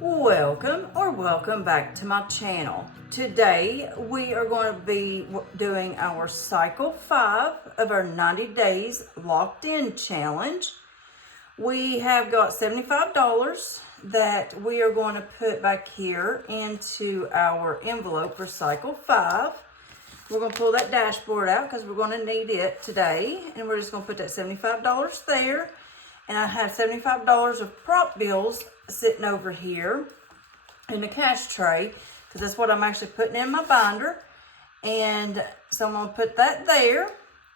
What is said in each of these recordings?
Welcome back to my channel. Today we are going to be doing our cycle 5 of our 90 days locked in challenge. We have got $75 that we are going to put back here into our envelope for cycle 5. We're going to pull that dashboard out because we're going to need it today, and we're just going to put that $75 there. And I have $75 of prop bills sitting over here in the cash tray because that's what I'm actually putting in my binder. And so I'm going to put that there.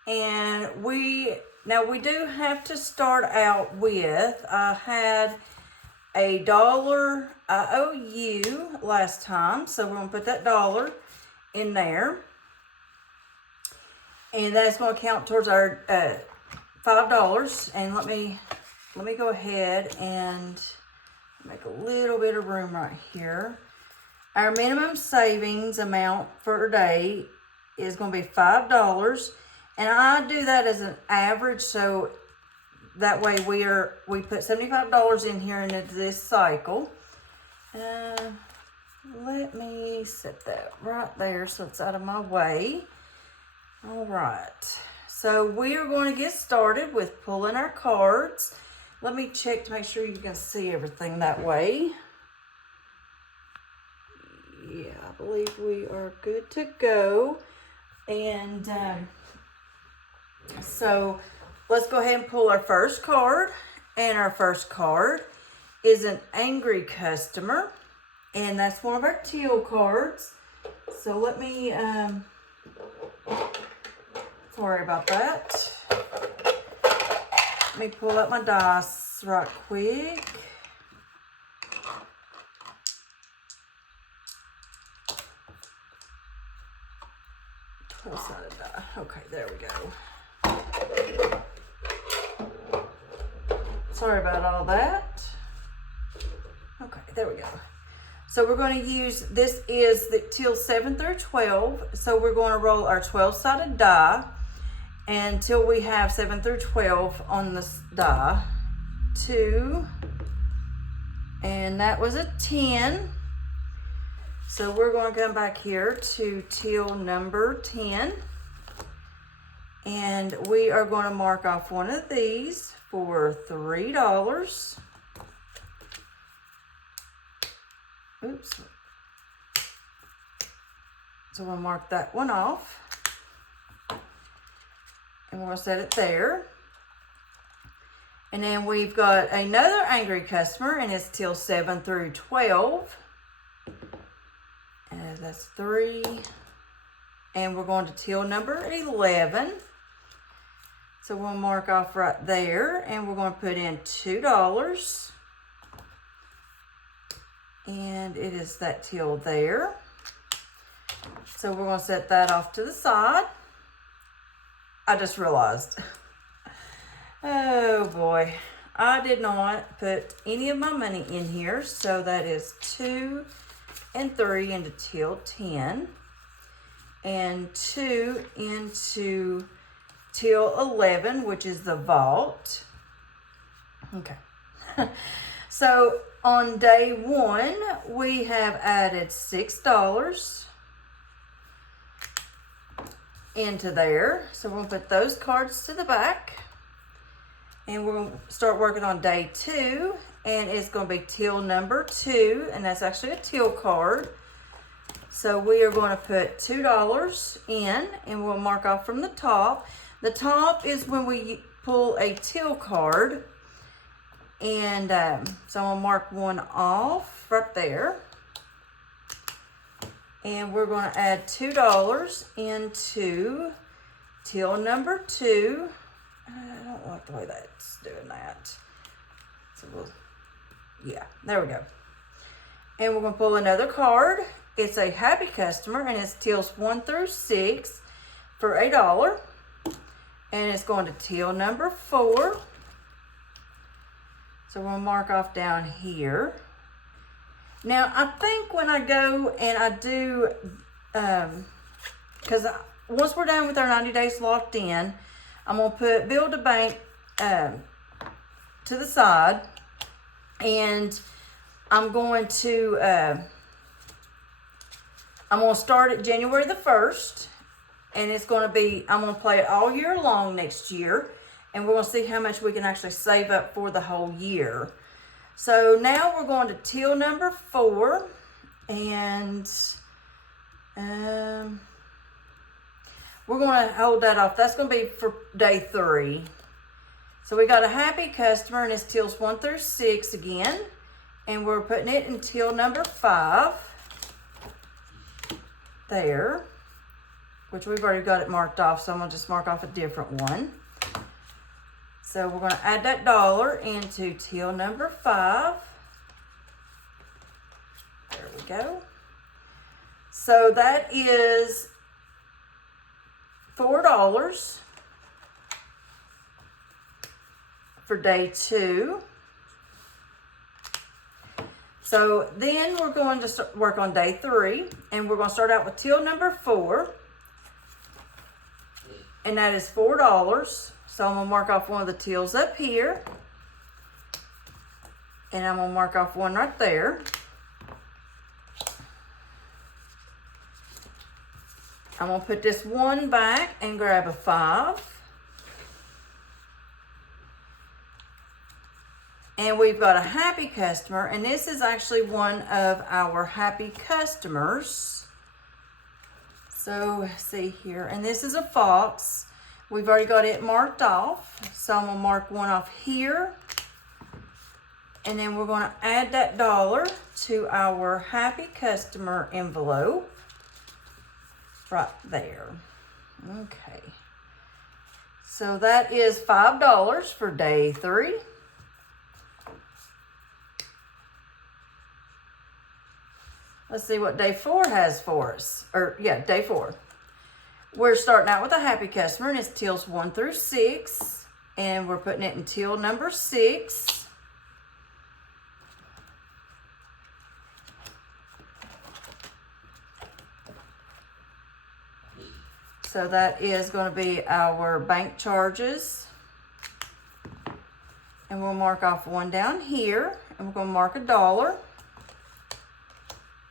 And we do have to start out with, I had $1 IOU last time, so we're going to put that dollar in there. And that's going to count towards our $5. And let me go ahead and make a little bit of room right here. Our minimum savings amount for a day is going to be $5. And I do that as an average, so that way we put $75 in here into this cycle. Let me set that right there so it's out of my way. All right, so we are going to get started with pulling our cards. Let me check to make sure you can see everything that way. Yeah, I believe we are good to go. And so let's go ahead and pull our first card. And our first card is an angry customer. And that's one of our teal cards. So let me... sorry about that. Let me pull up my dice right quick. Twelve-sided die. Okay, there we go. Sorry about all that. Okay, there we go. So we're going to use, this is the teal 7 through 12. So we're going to roll our 12-sided die until we have 7 through 12 on this die. 2, and that was a 10. So we're going to come back here to teal number 10. And we are going to mark off one of these for $3. Oops. So we'll mark that one off. And we'll set it there. And then we've got another angry customer, and it's teal 7 through 12. And that's 3. And we're going to teal number 11. So we'll mark off right there, and we're going to put in $2. And it is that teal there. So we're going to set that off to the side. I just realized, oh boy, I did not put any of my money in here. So that is 2 and 3 into teal 10, and 2 into teal 11, which is the vault. Okay. So on day 1, we have added $6 into there. So we're going to put those cards to the back. And we're going to start working on day 2. And it's going to be teal number 2. And that's actually a teal card. So we are going to put $2 in. And we'll mark off from the top. The top is when we pull a teal card. And so I'm going to mark one off right there. And we're going to add $2 into teal number 2. I don't like the way that's doing that. So yeah, there we go. And we're going to pull another card. It's a happy customer, and it's teals 1 through 6 for $1. And it's going to teal number 4. So we'll mark off down here. Now, I think when I go and I do, because once we're done with our 90 days locked in, I'm going to put Build a Bank to the side. And I'm going to start it January the 1st, and it's going to be, I'm going to play it all year long next year, and we're going to see how much we can actually save up for the whole year. So now we're going to till number 4, and we're going to hold that off. That's going to be for day 3. So we got a happy customer, and it's tills 1 through 6 again, and we're putting it in till number 5 there, which we've already got it marked off, so I'm going to just mark off a different one. So we're going to add that $1 into till number 5. There we go. So that is $4 for day 2. So then we're going to work on day 3, and we're going to start out with till number 4, and that is $4. So I'm going to mark off one of the tills up here, and I'm going to mark off one right there. I'm going to put this 1 back and grab a 5. And we've got a happy customer, and this is actually one of our happy customers. So let's see here, and this is a fox. We've already got it marked off, so I'm gonna mark one off here, and then we're gonna add that $1 to our happy customer envelope right there. Okay, so that is $5 for day 3. Let's see what day 4 has for us. Day 4. We're starting out with a happy customer, and it's tills 1 through 6. And we're putting it in till number 6. So that is going to be our bank charges. And we'll mark off one down here. And we're going to mark $1.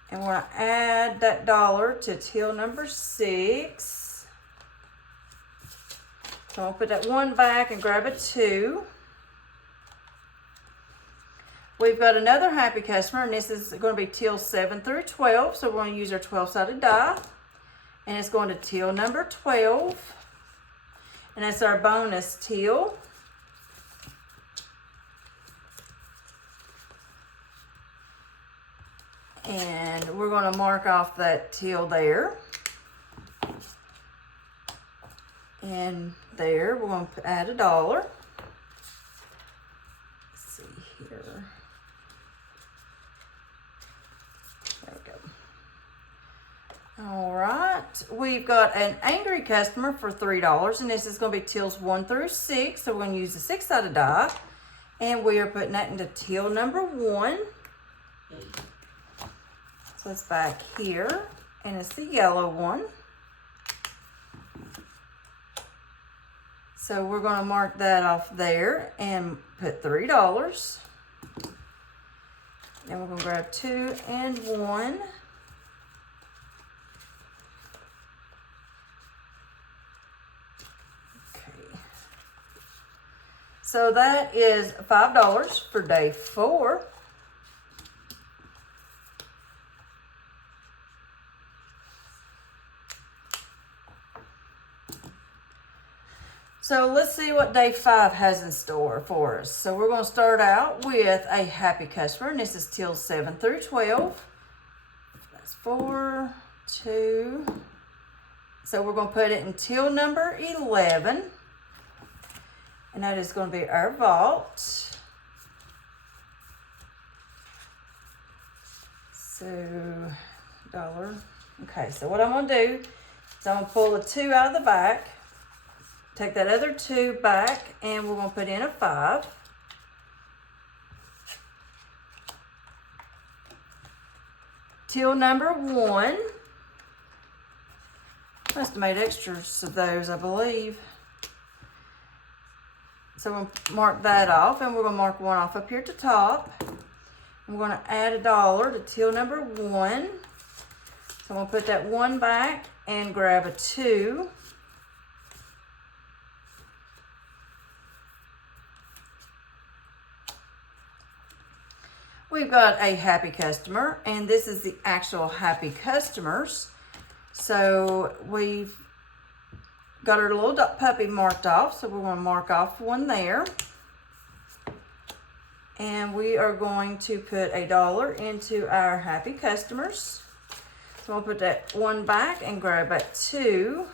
And we're going to add that $1 to till number 6. So I'll put that 1 back and grab a 2. We've got another happy customer, and this is going to be till 7 through 12. So we're going to use our 12-sided die. And it's going to till number 12. And that's our bonus till. And we're going to mark off that till there. And there, we're going to add $1. Let's see here. There we go. All right. We've got an angry customer for $3, and this is going to be tills 1 through 6. So we're going to use the 6-sided die. And we are putting that into till number 1. So it's back here, and it's the yellow one. So we're going to mark that off there and put $3. And we're going to grab 2 and 1. Okay. So that is $5 for day 4. So let's see what day 5 has in store for us. So we're going to start out with a happy customer, and this is till 7 through 12. That's 4, 2. So we're going to put it in till number 11. And that is going to be our vault. So, $1. Okay, so what I'm going to do is I'm going to pull a 2 out of the back. Take that other 2 back, and we're going to put in a 5. Till number 1. Must have made extras of those, I believe. So we'll mark that off, and we're going to mark one off up here at the top. I'm going to add $1 to till number 1. So I'm going to put that 1 back and grab a 2. We've got a happy customer, and this is the actual happy customers. So we've got our little puppy marked off, so we're going to mark off one there. And we are going to put $1 into our happy customers. So I'll put that 1 back and grab that 2.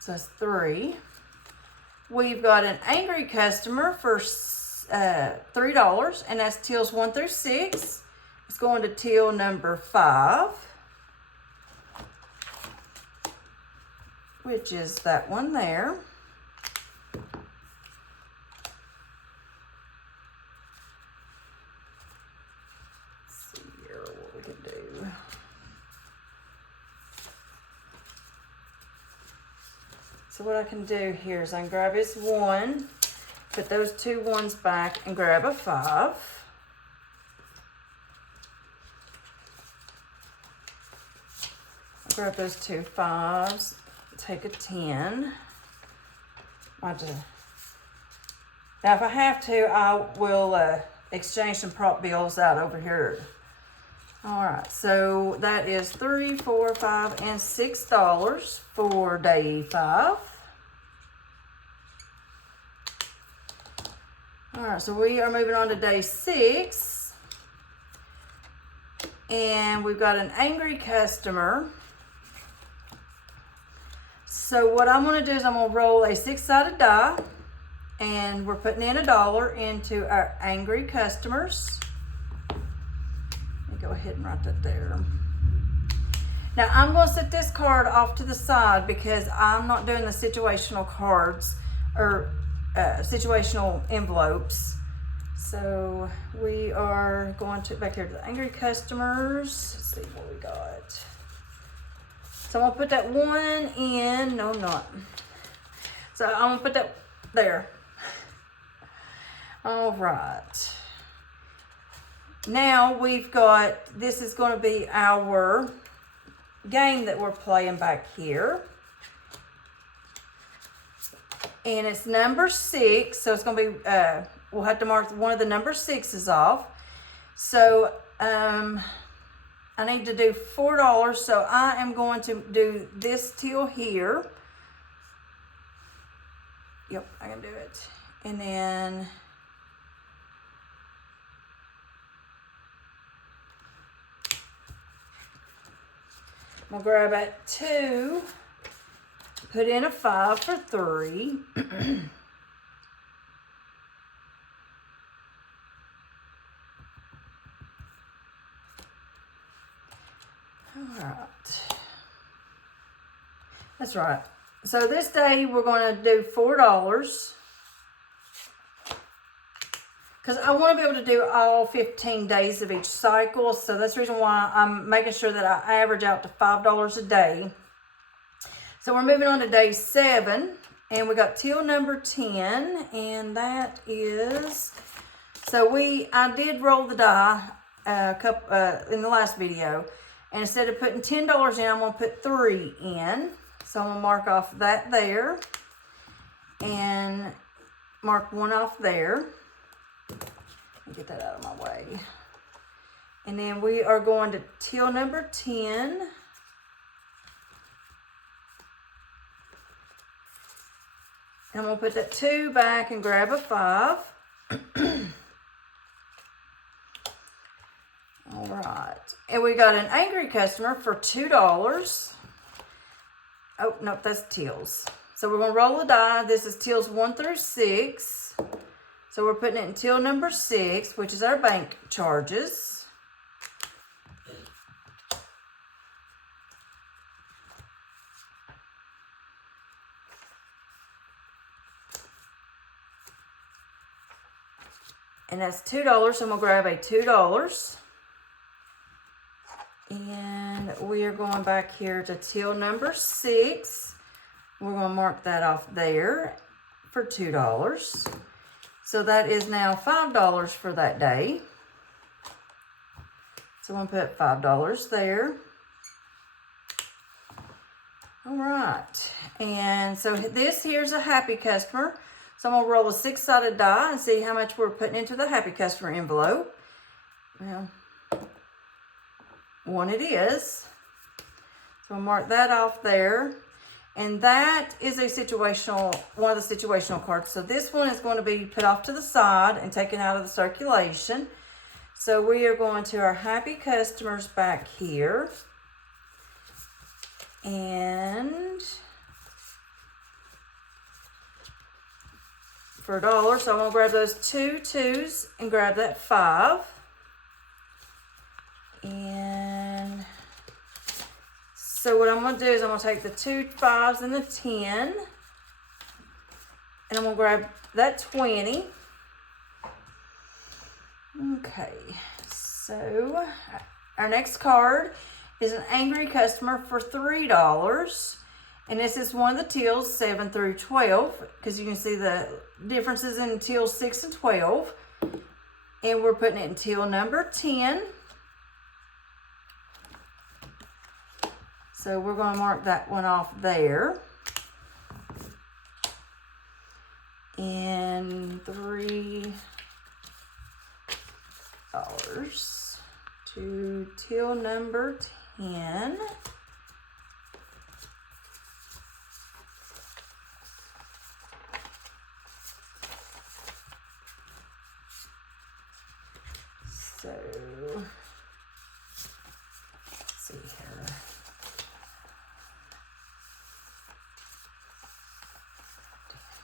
So that's 3. We've got an angry customer for $3, and that's tills 1 through 6. It's going to till number 5, which is that one there. Let's see here what we can do. So what I can do here is I can grab his 1, put those 2 ones back and grab a 5. I'll grab those 2 5s, take a 10. Now if I have to, I will exchange some prop bills out over here. All right, so that is $3, $4, $5, and $6 for day 5. All right, so we are moving on to day 6. And we've got an angry customer. So what I'm gonna do is I'm gonna roll a 6-sided die, and we're putting in $1 into our angry customers. Go ahead and write that there. Now I'm going to set this card off to the side because I'm not doing the situational cards or situational envelopes. So we are going to back here to the angry customers. Let's see what we got. So I'm going to put that 1 in. No, I'm not. So I'm going to put that there. All right. Now we've got, this is going to be our game that we're playing back here. And it's number 6, so it's going to be, we'll have to mark one of the number 6s off. So I need to do $4, so I am going to do this till here. Yep, I can do it. And then I'm going to grab that 2, put in a 5 for 3. All right. That's right. So this day we're going to do $4. Because I want to be able to do all 15 days of each cycle. So that's the reason why I'm making sure that I average out to $5 a day. So we're moving on to day 7. And we got till number 10. And that is... So I did roll the die in the last video. And instead of putting $10 in, I'm going to put 3 in. So I'm going to mark off that there. And mark 1 off there. Get that out of my way. And then we are going to till number 10. And I'm going to put that 2 back and grab a 5. All right. And we got an angry customer for $2. Oh, no, that's tills. So we're going to roll the die. This is tills 1 through 6. So we're putting it in till number 6, which is our bank charges. And that's $2, so I'm going to grab a $2. And And we are going back here to till number 6. We're going to mark that off there for $2. So that is now $5 for that day. So I'm going to put $5 there. All right. And so this here's a happy customer. So I'm going to roll a 6-sided die and see how much we're putting into the happy customer envelope. Well, 1 it is. So I'll mark that off there. And that is a situational, one of the situational cards. So this one is going to be put off to the side and taken out of the circulation. So we are going to our happy customers back here. And for $1, so I'm going to grab those 2 2s and grab that 5. And so what I'm going to do is I'm going to take the 2 5s and the 10. And I'm going to grab that 20. Okay, so our next card is an angry customer for $3. And this is one of the tills 7 through 12, because you can see the differences in tills 6 and 12. And we're putting it in till number 10. So we're going to mark that one off there. And $3 to till number 10. So, let's see here.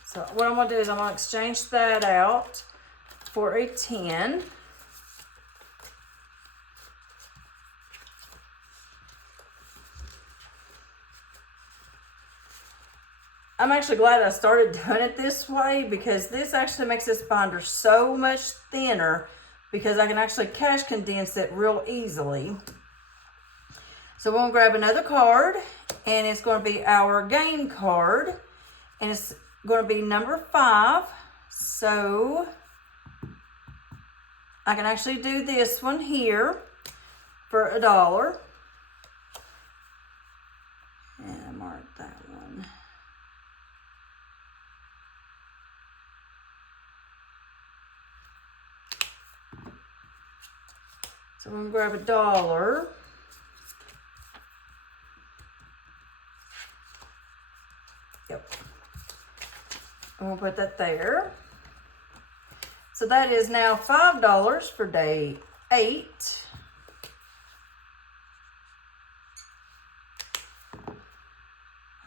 So what I'm going to do is I'm going to exchange that out for a 10. I'm actually glad I started doing it this way, because this actually makes this binder so much thinner, because I can actually cash condense it real easily. So we're going to grab another card, and it's going to be our game card, and it's going to be number 5. So I can actually do this one here for $1. And mark that one. So I'm going to grab $1. Yep. And we'll put that there. So that is now $5 for day 8.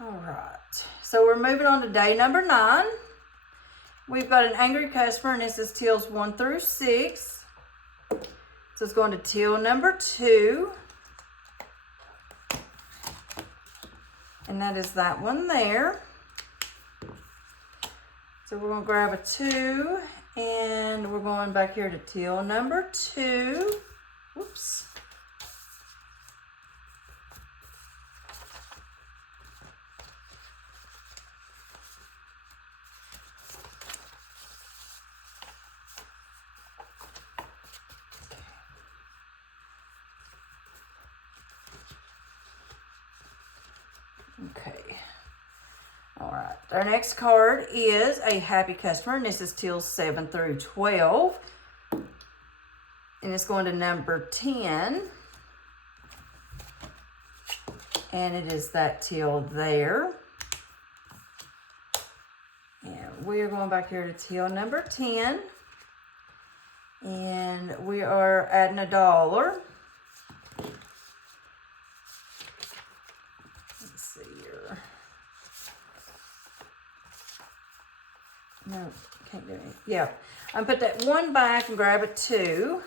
All right. So we're moving on to day number 9. We've got an angry customer, and this is tills 1 through 6. So it's going to till number 2. And that is that one there. So we're going to grab a 2, and we're going back here to till number 2. Whoops. Okay. All right. Our next card is a happy customer, and this is till 7 through 12. And it's going to number 10. And it is that till there. And we are going back here to till number 10. And we are adding $1. No, can't do it. Yeah, I'm put that 1 back and grab a 2.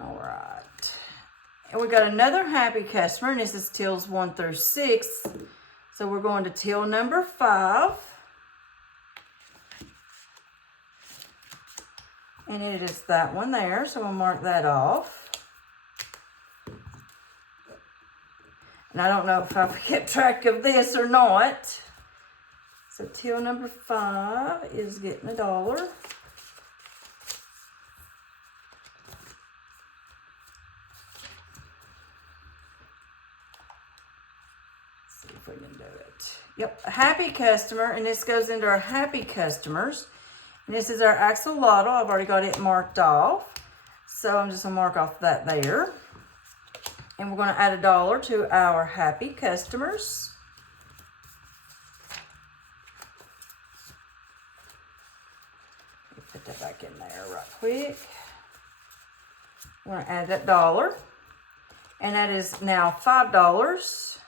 All right. And we got another happy customer, and this is tills 1 through 6. So we're going to till number 5. And it is that one there, so we'll mark that off. And I don't know if I've kept track of this or not. So till number 5 is getting $1. See if we can do it. Yep, a happy customer, and this goes into our happy customers. And this is our axolotl. I've already got it marked off. So I'm just gonna mark off that there. And we're gonna add $1 to our happy customers. Put that back in there right quick. We're gonna add that $1. And that is now $5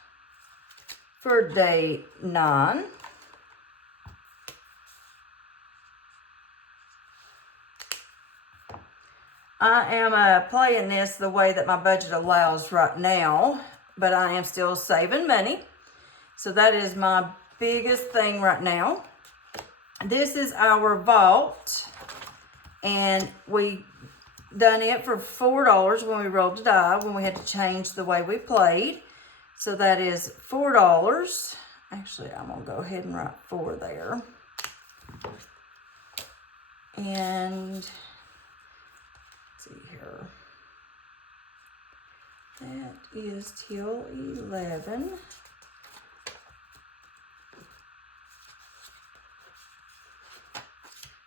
for day 9. I am playing this the way that my budget allows right now, but I am still saving money. So that is my biggest thing right now. This is our vault, and we done it for $4 when we rolled the die, when we had to change the way we played. So that is $4. Actually, I'm gonna go ahead and write 4 there. And let's see here. That is till 11.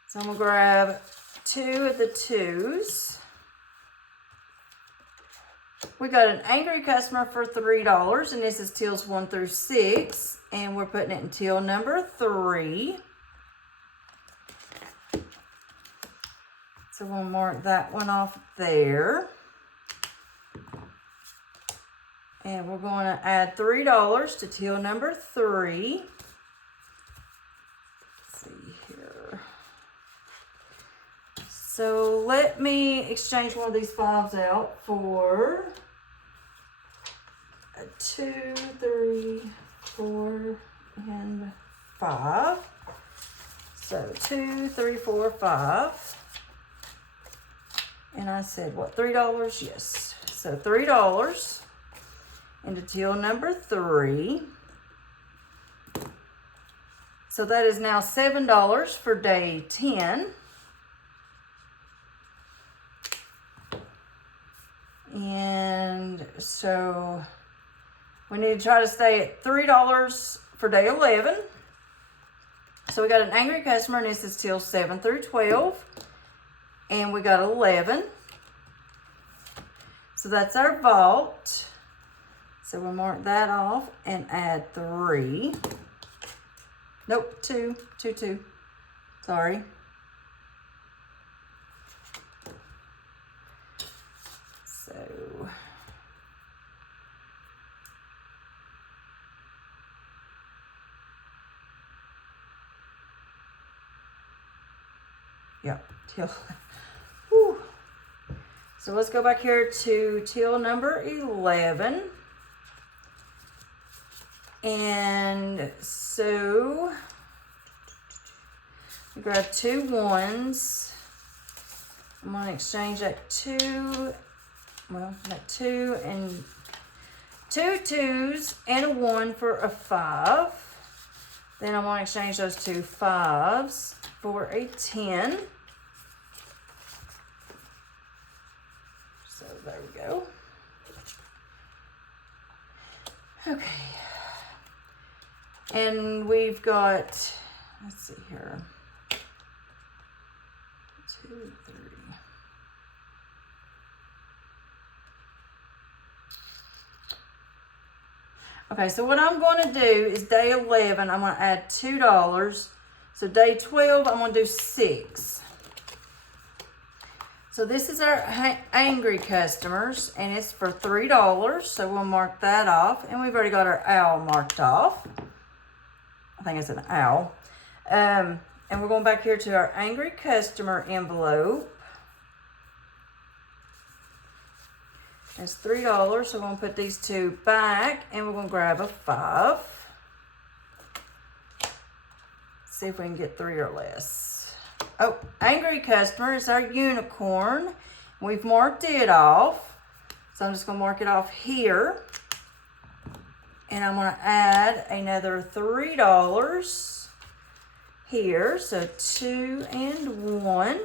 So I'm gonna grab 2 of the 2s. We got an angry customer for $3, and this is tills 1 through 6, and we're putting it in till number 3. So we'll mark that one off there. And we're going to add $3 to till number 3. Let's see here. So let me exchange one of these 5s out for a 2, 3, 4, and 5. So 2, 3, 4, 5. And I said, what, $3? Yes. So $3 into till number 3. So that is now $7 for day 10. And so we need to try to stay at $3 for day 11. So we got an angry customer, and this is till 7 through 12. And we got 11. So that's our vault. So we'll mark that off and add 3. Nope, 2. Sorry. So yep, till. Whew. So let's go back here to till number 11. And so we grab 2 1s. I'm going to exchange that 2, well, that 2 and 2 2s and a 1 for a 5. Then I'm going to exchange those 2 5s for a 10. So there we go. Okay. And we've got, let's see here, 2, 3. Okay, so what I'm going to do is day 11, I'm going to add $2. So day 12, I'm going to do 6. So this is our angry customers, and it's for $3. So we'll mark that off, and we've already got our owl marked off. I think it's an owl. And we're going back here to our angry customer envelope. It's $3, so we're going to put these 2 back, and we're going to grab a 5. See if we can get 3 or less. Oh, angry customer is our unicorn. We've marked it off. So I'm just going to mark it off here. And I'm going to add another $3 here. So 2 and 1.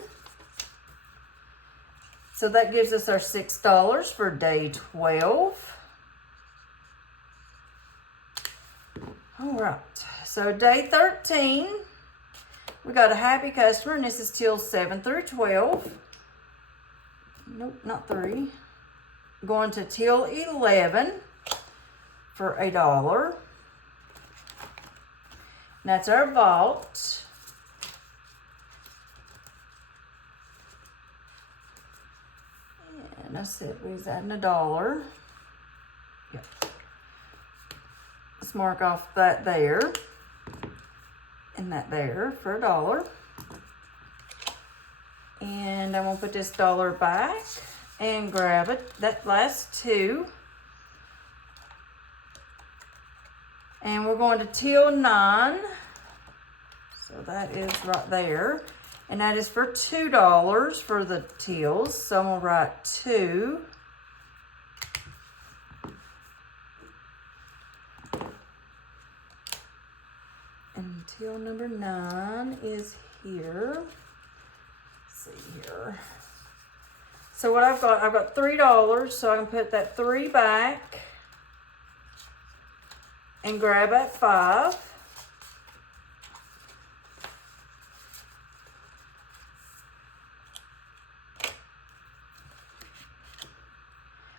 So that gives us our $6 for day 12. All right, so day 13, we got a happy customer, and this is till 7 through 12. Nope, not 3. Going to till 11 for $1. And that's our vault. And I said we was adding $1. Yep. Let's mark off that there and that there for $1. And I'm going to put this $1 back and grab it, that last 2. And we're going to till 9. So that is right there. And that is for $2 for the tills. So I'm going to write 2. And till number 9 is here. Let's see here. So what I've got $3, so I can put that 3 back and grab that 5.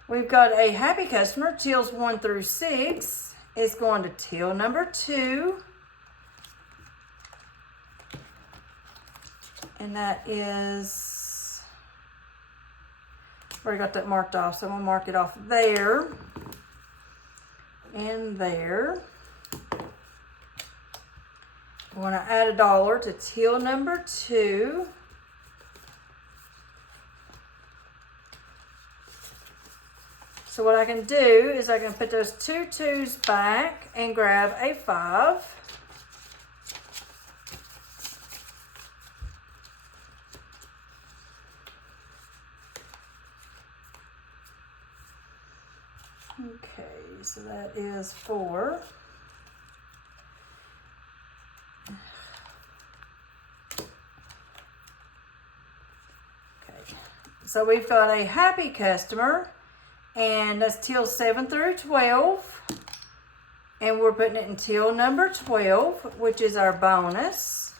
We've got a happy customer, tills 1 through 6. It's going to till number 2. And that is, already got that marked off, so I'm going to mark it off there and there. I'm going to add $1 to till number 2. So what I can do is I can put those 2 2s back and grab a 5. Okay, so that is 4. Okay, so we've got a happy customer, and that's till 7 through 12. And we're putting it in till number 12, which is our bonus.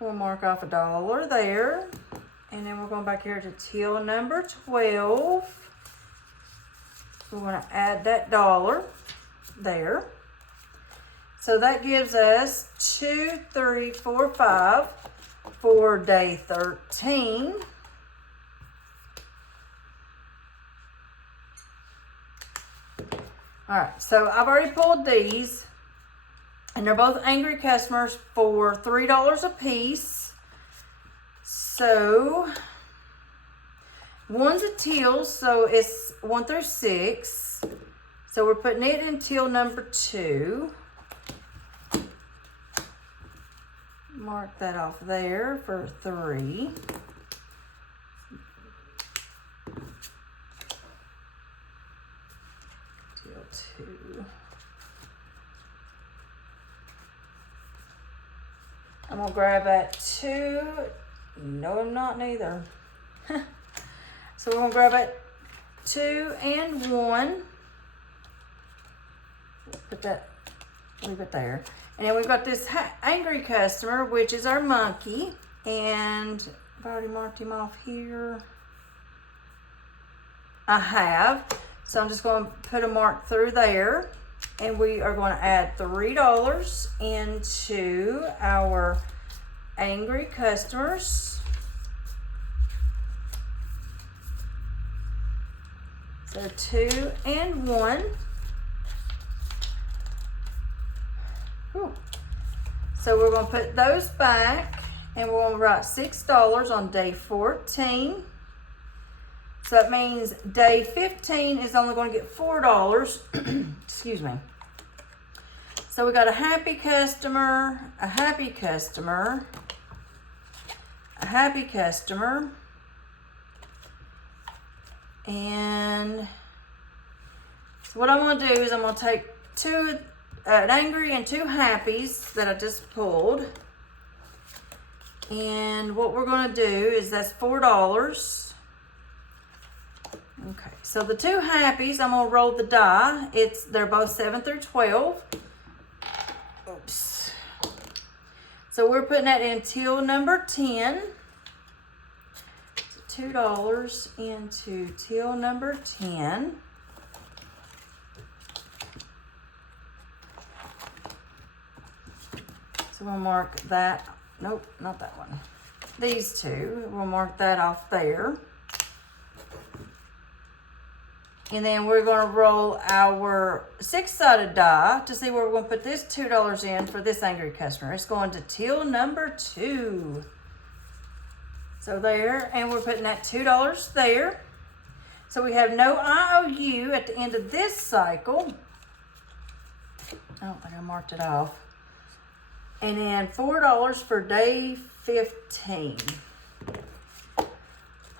We'll mark off $1 there. And then we're going back here to till number 12. We're going to add that $1 there. So that gives us 2, 3, 4, 5 for day 13. All right, so I've already pulled these, and they're both angry customers for $3 a piece. So one's a till, so it's 1 through 6. So we're putting it in till number 2. Mark that off there for 3. Till 2. I'm gonna grab that 2. No, I'm not neither. So we're gonna grab it 2 and 1. Put that, leave it there. And then we've got this angry customer, which is our monkey. And I've already marked him off here. I have. So I'm just going to put a mark through there. And we are going to add $3 into our angry customers. So 2 and 1. Whew. So we're going to put those back, and we're going to write $6 on day 14. So that means day 15 is only going to get $4. Excuse me. So we got a happy customer, happy customer. And so what I'm going to do is I'm going to take an angry and 2 happies that I just pulled. And what we're going to do is that's $4. Okay, so the 2 happies, I'm going to roll the die. They're both 7 through 12. Oops. So we're putting that in till number 10. So $2 into till number 10. So we'll mark that. Nope, not that one. These 2, we'll mark that off there. And then we're going to roll our 6-sided die to see where we're going to put this $2 in for this angry customer. It's going to till number 2. So there, and we're putting that $2 there. So we have no IOU at the end of this cycle. I don't think I marked it off. And then $4 for day 15.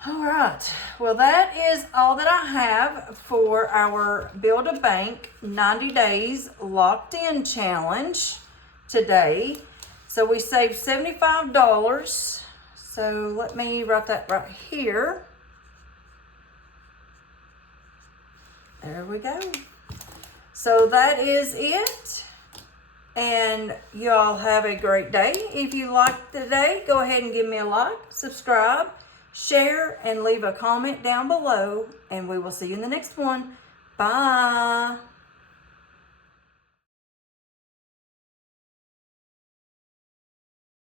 All right, well, that is all that I have for our Build a Bank 90 Days Locked In Challenge today. So we saved $75. So let me write that right here. There we go. So that is it. And y'all have a great day. If you liked today, go ahead and give me a like, subscribe, share, and leave a comment down below. And we will see you in the next one. Bye.